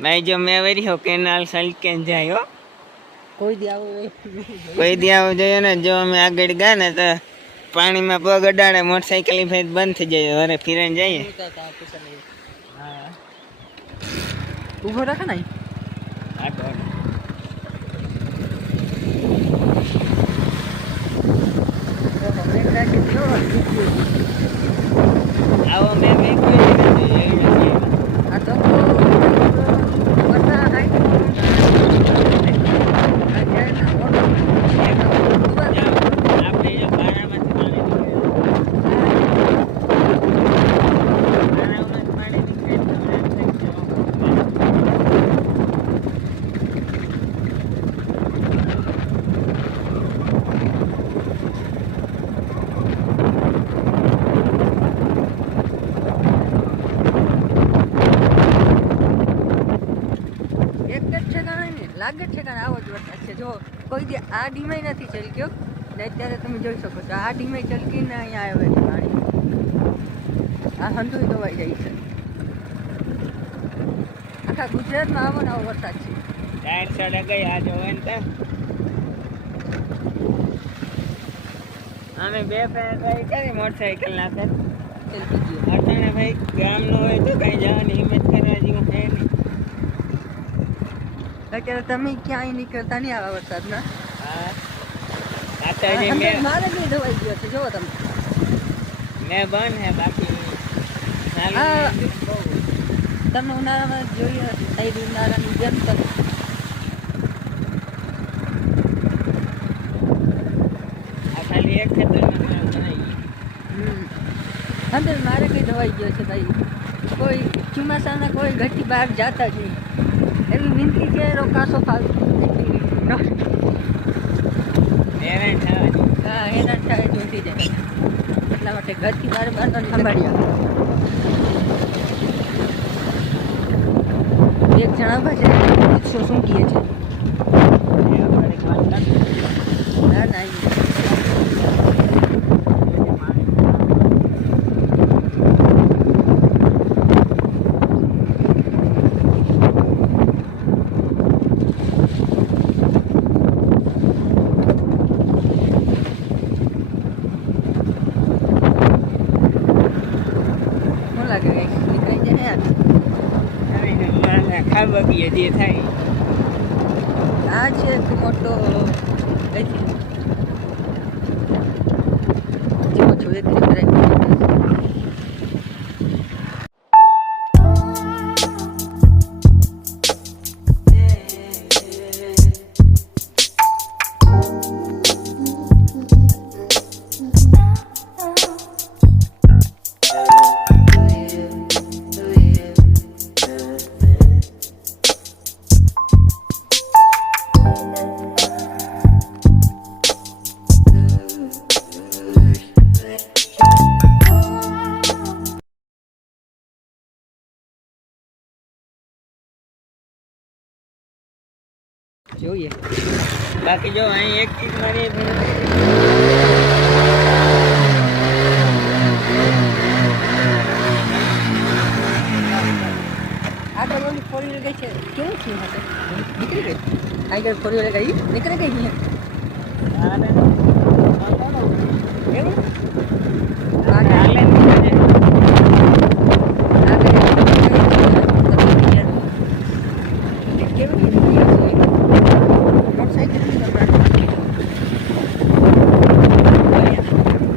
ભાઈ જો મેં વેરી હો કેનાલ સલકે જાય હો કોઈ દી આવું જોઈએ ને જો અમે આગળ ગયા ને તો પાણીમાં પગ અડાડે મોટરસાઇકલ ભાઈ બંધ થઈ જાય અરે ફિરાઈને જઈએ ઉભો રાખે ને આવો મેં આ તો આપણે જો બાણામાંથી પાણી લાગે છે કે આવો જ વરસાદ છે જો કોઈ દી આ ડીમાય નથી ચલક્યો ને અત્યારે તમે જોઈ શકો છો આ ડીમાય ચલકીને અહીંયા આવે છે પાણી આ હંધુય ધોવાઈ જાય છે આખા ગુજરાતમાં આવો ને આવો વરસાદ છે ટાયર સડે ગઈ આ જોવે ને અમે બે ફ્રેન્ડ કરી મોટરસાઇકલ નાખે અટાણે ભાઈ ગામ નો હોય તો કઈ જવાની હિંમત કરવા જેવું છે નહીં અત્યારે તમે ક્યાંય નીકળતા નહીં આવા વરસાદમાં મારે બી ધોવાઈ ગયો છે જોવો તમે મેં બંધ હે બાકી તમને ઉનાળામાં જોઈએ થઈ ઉનાળાની જેમ તમે આ ખાલી એક ખેતરમાં બનાવી અંદર મારે કઈ ધોવાઈ ગયો છે ભાઈ કોઈ ચોમાસાના કોઈ ઘરથી બહાર જતા જ નહીં એવી વિનંતી છે રોકાશો હેરાન થવા હા હેરાન થાય જોતી જાય એટલા માટે ઘરથી બહાર બાંધો સંભાળ્યા એક જણા પાસે શું કહે છે ના ના ખાબકીએ જે થાય આ છે એક મોટો જેવો છું એક જોઈએ બાકી જો અહીં એક ચીજ મારી આગળ ઓલી ફોર વ્હીલર ગઈ છે કેવું થયું માટે નીકળી ગઈ આગળ ફોર વ્હીલર ગઈ નીકળી ગઈ એવું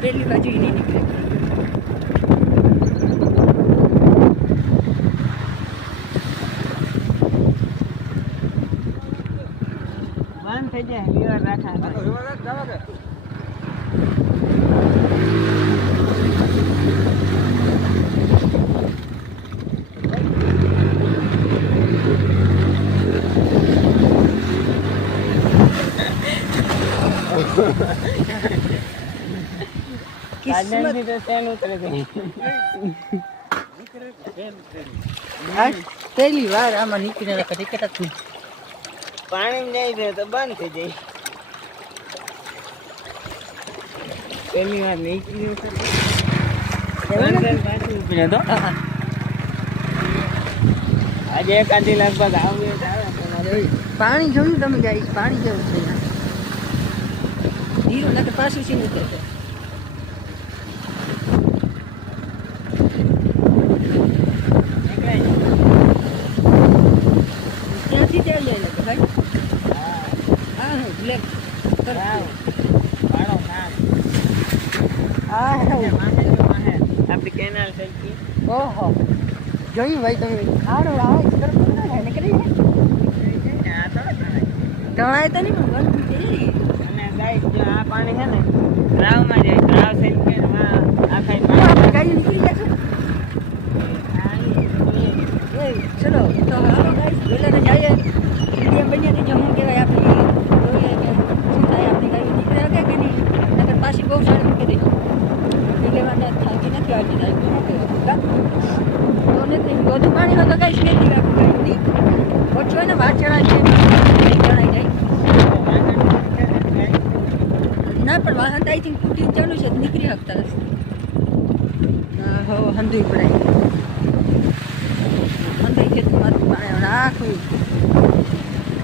પેલી બાજુ નહીં નીકળે બંધ થઈ જાય લીવર રાખા કિસ્મત તો તેલ ઉતરે ગઈ પહેલી વાર આમાં નીકળીને ટિકટ જ પાણી નહીં રહે તો બંધ થઈ જાય પહેલી વાર નીકળ્યું પાછું ઉપડ્યો તો આજે એકાદી લગભગ આવ્યું તો આવે પણ પાણી જોયું તમે ગાઈસ, પાણી કેવું છે અહીંયા. ધીરો ના તો પાછું સીનું છે. ક્યાંથી ત્યાં જાય ને ભાઈ? હા હું બ્લેક પાડો નામ હા આપણી કેનાલ થઈ ઓહો જોયું ભાઈ તમે ખાડો આવે નીકળી જાય તણાય તો નહીં પણ અને ગાઈસ જો આ પાણી છે ને રાવમાં જાય, રાવ થઈ કે આખા ગાડી નીકળી જશે. ચલો તો હાલો ગાઈસ વેલાને જઈએ. મીડિયમ બનીએ તો હું કહેવાય આપણે જોઈએ કે શું થાય, આપણી ગાડી નીકળે કે નહીં, નકર પાછી બહુ સારી મૂકી દઈ. લેવાને થાકી નથી આવતી થાય તો નથી બધું પાણી હોય તો કાંઈ નથી રાખવું ગાડી ઓછું હોય ને વાત ચડાય છે ચડાઈ જાય ના પણ વાહન તો આઈ થિંક તૂટી ચાલુ છે નીકળી શકતા રસ્તે. હો હંધુઈ પડાય હંધુઈ ખેતરમાંથી પાણી રાખવું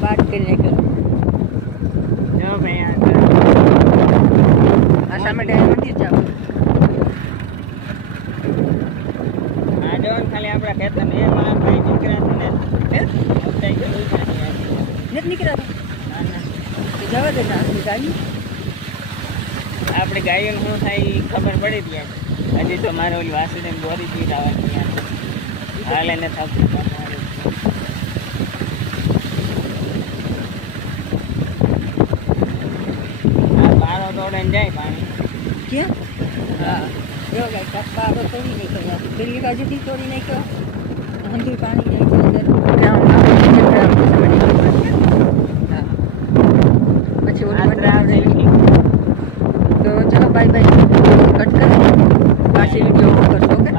વાત કરી નાખ્યો. જો ભાઈ આ સામે ડાયર મંદિર જાવ ખાલી આપણા ખેતર ને એમાં ભાઈ નીકળ્યા છે ને નથી નીકળ્યા જવા દે આપણી ગાડી. આપણી ગાયોને શું થાય એ ખબર પડી જ જાય. હજી તો મારે ઓલી વાસુદેવ દોરી પી આવવાની હાલે ને થતું બારો દોડે ને જાય પાણી ક્યાં? હા જો ભાઈ બારો તોડી નાખ્યો, પેલી બાજુથી તોડી નાખ્યો, હંધુઈ પાણી જાય છે અંદર પછી ઓલું તો ચલો બાય બાય કટ કરી પાછી વિડીયો કરશો ઓકે.